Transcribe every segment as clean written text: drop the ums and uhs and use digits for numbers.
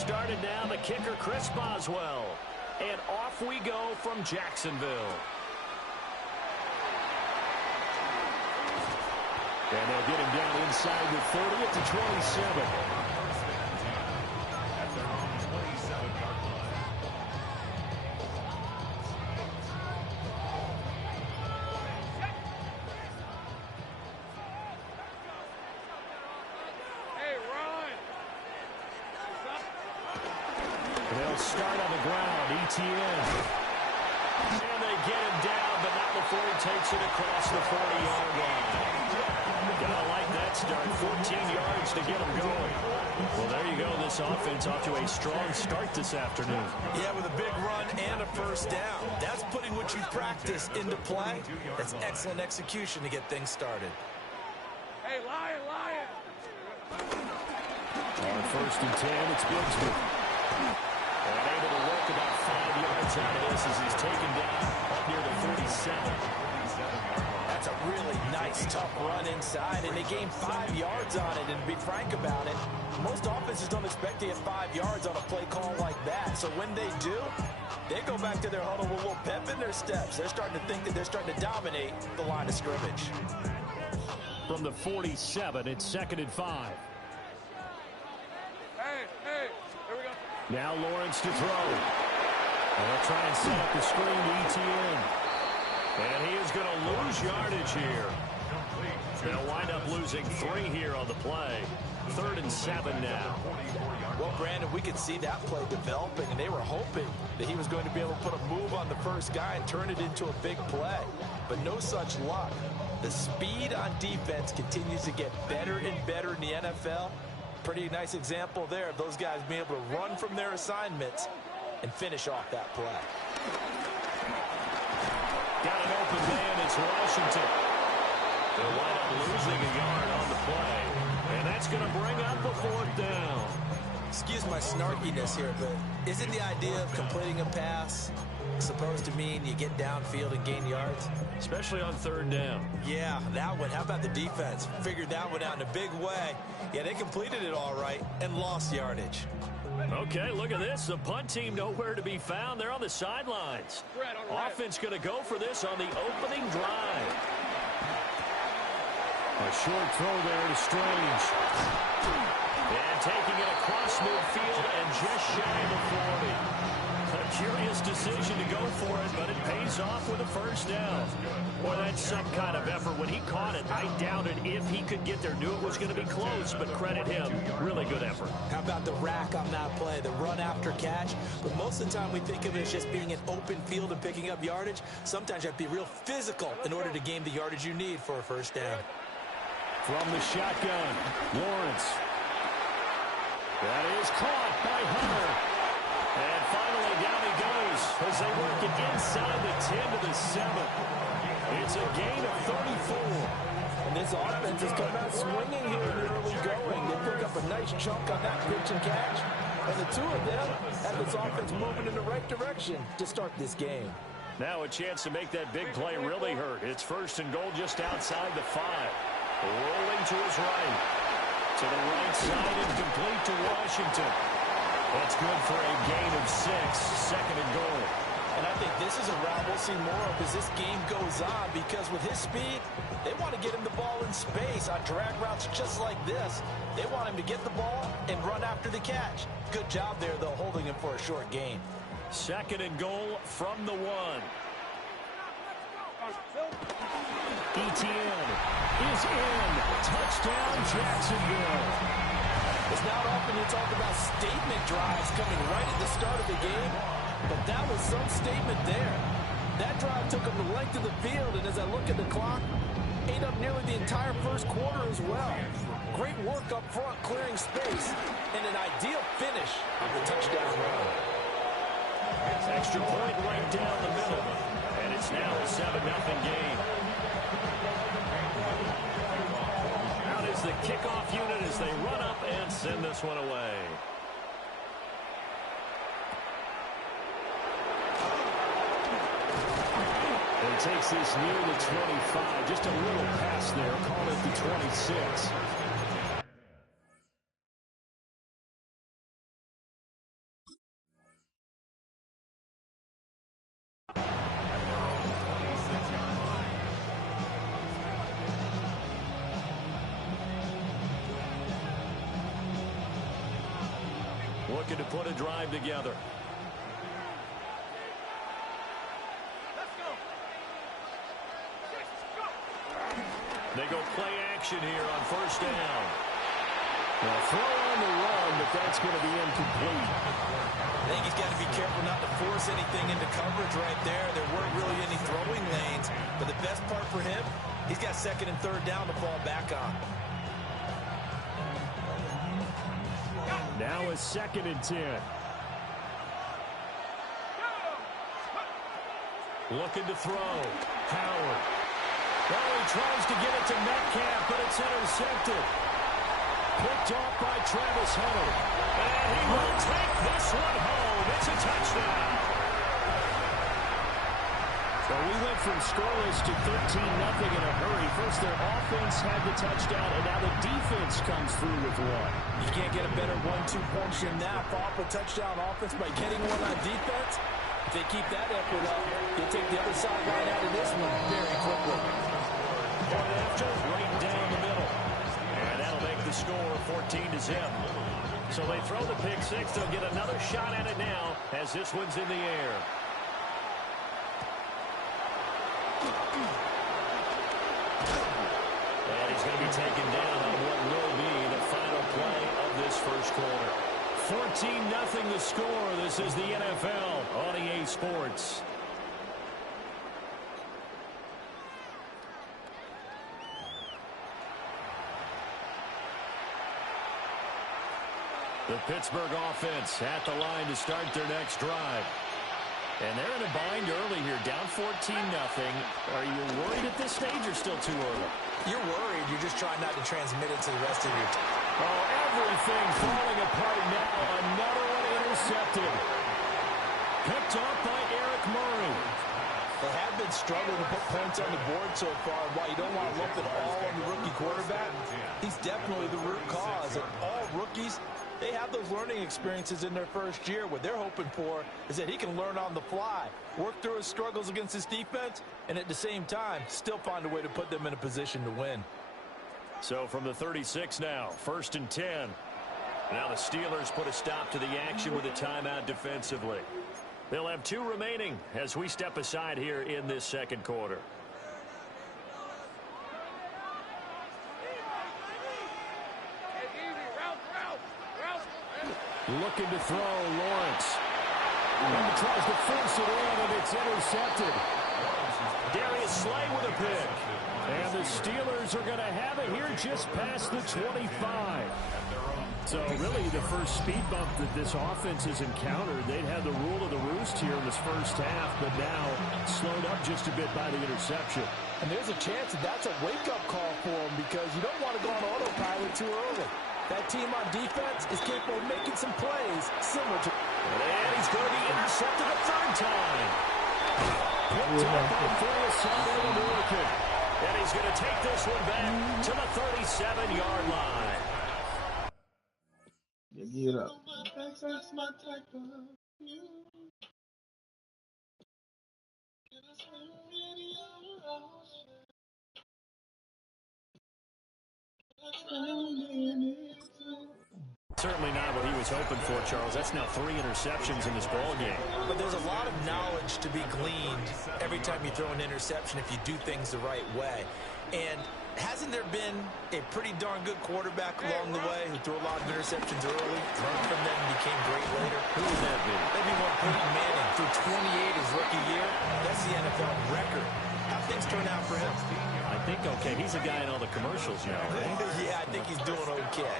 started now, the kicker, Chris Boswell. And off we go from Jacksonville. And they'll get him down inside the 30 at the 27. They'll start on the ground, ETN. And they get him down, but not before he takes it across the 40-yard line. Gotta like that start. 14 yards to get him going. Well, there you go. This offense off to a strong start this afternoon. Yeah, with a big run and a first down. That's putting what you practice into play. That's excellent execution to get things started. Hey, Lion, Lion! On 1st and 10, it's Bigsby. And able to work about 5 yards out of this as he's taken down up near the 37. That's a really nice, tough run inside, and they gained 5 yards on it. And to be frank about it, most offenses don't expect to get 5 yards on a play call like that. So when they do, they go back to their huddle with a little pep in their steps. They're starting to think that they're starting to dominate the line of scrimmage. From the 47, it's 2nd and 5. Hey, here we go. Now Lawrence to throw. They'll try and set up the screen to ETN. And he is going to lose yardage here. They'll wind up losing 3 here on the play. 3rd and 7 now. Well, Brandon, we could see that play developing, and they were hoping that he was going to be able to put a move on the first guy and turn it into a big play. But no such luck. The speed on defense continues to get better and better in the NFL. Pretty nice example there of those guys being able to run from their assignments and finish off that play. Got an open man, it's Washington. They'll wind up losing a yard on the play. And that's going to bring up a 4th down. Excuse my snarkiness here, but isn't the idea of completing a pass supposed to mean you get downfield and gain yards? Especially on 3rd down. Yeah, that one. How about the defense? Figured that one out in a big way. Yeah, they completed it all right and lost yardage. Okay, look at this. The punt team nowhere to be found. They're on the sidelines. Offense going to go for this on the opening drive. A short throw there to Strange. And taking it across midfield and just shy of the 40. A curious decision to go for it, but it pays off with a 1st down. Boy, that's some kind of effort. When he caught it, I doubted if he could get there. Knew it was going to be close, but credit him. Really good effort. How about the rack on that play, the run after catch? But most of the time we think of it as just being an open field and picking up yardage. Sometimes you have to be real physical in order to gain the yardage you need for a 1st down. From the shotgun, Lawrence. That is caught by Hunter. And finally, down he goes as they work it inside the 10 to the 7. It's a gain of 34. And this offense has come out swinging here in the early going. They pick up a nice chunk on that pitch and catch. And the two of them have this offense moving in the right direction to start this game. Now a chance to make that big play really hurt. It's 1st and goal just outside the 5. Rolling to his right. To the right side and complete to Washington. That's good for a gain of 6. 2nd and goal. And I think this is a route we'll see more of as this game goes on, because with his speed, they want to get him the ball in space on drag routes just like this. They want him to get the ball and run after the catch. Good job there, though, holding him for a short gain. 2nd and goal from the 1. ETN is in. Touchdown, Jacksonville. It's not often you talk about statement drives coming right at the start of the game, but that was some statement there. That drive took them the length of the field, and as I look at the clock, ate up nearly the entire 1st quarter as well. Great work up front, clearing space, and an ideal finish on the touchdown run. Extra point right down the middle, and it's now a 7-0 game. Out is the kickoff unit as they run up and send this one away. And he takes this near the 25. Just a little pass there. Call it the 26. looking to put a drive together. They go play action here on first down. Well, throw on the run, but that's going to be incomplete. I think he's got to be careful not to force anything into coverage right there. There weren't really any throwing lanes, but the best part for him, he's got second and third down to fall back on. Now a 2nd and 10. Looking to throw. Howard. Well, he tries to get it to Metcalf, but it's intercepted. Picked off by Travis Hunter. And he will take this one home. It's a touchdown. So we went from scoreless to 13-0 in a hurry. First, their offense had the touchdown, and now the defense comes through with one. You can't get a better 1-2 punch than that. Off a touchdown offense by getting one on defense. If they keep that effort up, they take the other sideline out of this one very quickly. Point after, right down the middle. And that'll make the score 14-0. So they throw the pick six. They'll get another shot at it now as this one's in the air. And he's going to be taken down on what will be the final play of this first quarter. 14-0 the score. This is the NFL on EA Sports. The Pittsburgh offense at the line to start their next drive. And they're in a bind early here, down 14-0. Are you worried at this stage or still too early? You're worried. You're just trying not to transmit it to the rest of your team. Oh, everything falling apart now. Another one intercepted. Picked off by Eric Murray. They have been struggling to put points on the board so far. While you don't want to lump it all on the rookie quarterback, he's definitely the root cause. And all rookies, they have those learning experiences in their first year. What they're hoping for is that he can learn on the fly, work through his struggles against his defense, and at the same time, still find a way to put them in a position to win. So from the 36 now, 1st and 10. Now the Steelers put a stop to the action with a timeout defensively. They'll have 2 remaining as we step aside here in this second quarter. Looking to throw, Lawrence. And he tries to force it in, and it's intercepted. Darius Slay with a pick. And the Steelers are going to have it here just past the 25. So really the first speed bump that this offense has encountered. They'd had the rule of the roost here in this first half, but now slowed up just a bit by the interception. And there's a chance that that's a wake-up call for them because you don't want to go on autopilot too early. That team on defense is capable of making some plays similar to... And he's going to be intercepted a 3rd time. Picked up by Fella704. And he's going to take this one back to the 37-yard line. Get up. Certainly not what he was hoping for, Charles. That's now 3 interceptions in this ball game. But there's a lot of knowledge to be gleaned every time you throw an interception if you do things the right way. And hasn't there been a pretty darn good quarterback along the way who threw a lot of interceptions early, learned from them, and became great later? Who would that be? Maybe one Peyton Manning threw 28 his rookie year. That's the NFL record. How things turn out for him? I think okay. He's a guy in all the commercials now, right? Yeah, I think he's doing okay.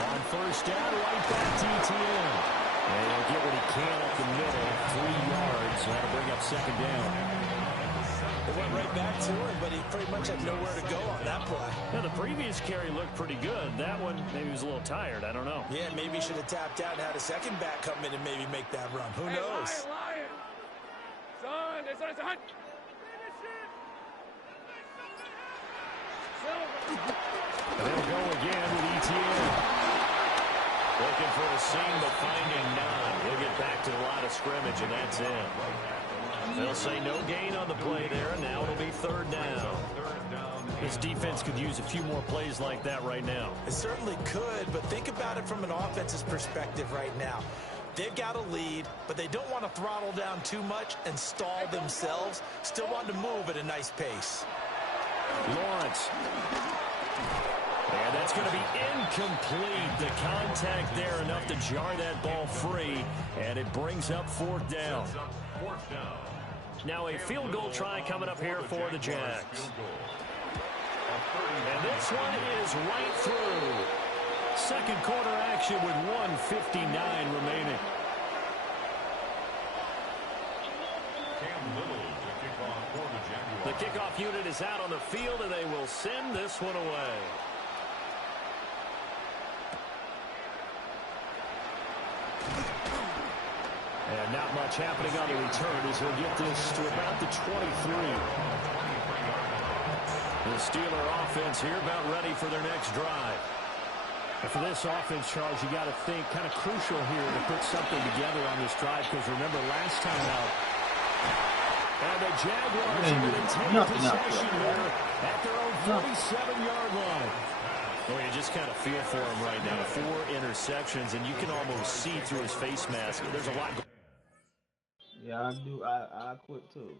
On first down, right back to ETN. And he'll get what he can up the middle, 3 yards. That'll bring up 2nd down. It went right back to him, but he pretty much had nowhere to go on that play. Now, the previous carry looked pretty good. That one, maybe he was a little tired. I don't know. Yeah, maybe he should have tapped out and had a second back come in and maybe make that run. Who knows? Lion. Son, it's a hunt. And they'll go again with ETN. Looking for a seam, but finding none. He'll get back to the line of scrimmage, and that's it. They'll say no gain on the play there, and now it'll be 3rd down. This defense could use a few more plays like that right now. It certainly could, but think about it from an offense's perspective right now. They've got a lead, but they don't want to throttle down too much and stall themselves. Still want to move at a nice pace. Lawrence. And that's going to be incomplete. The contact there enough to jar that ball free, and it brings up 4th down. Now a field goal try coming up here for the Jags. And this one is right through. Second quarter action with 1:59 remaining. The kickoff unit is out on the field, and they will send this one away. And not much happening on the return as he'll get this to about the 23. The Steeler offense here about ready for their next drive. And for this offense, Charles, you got to think kind of crucial here to put something together on this drive, because remember last time out, and the Jaguars are going to take possession here at their own 47-yard line. Well, you just kind of feel for him right now. 4 interceptions, and you can almost see through his face mask. There's a lot going on. Yeah, I do. I quit too.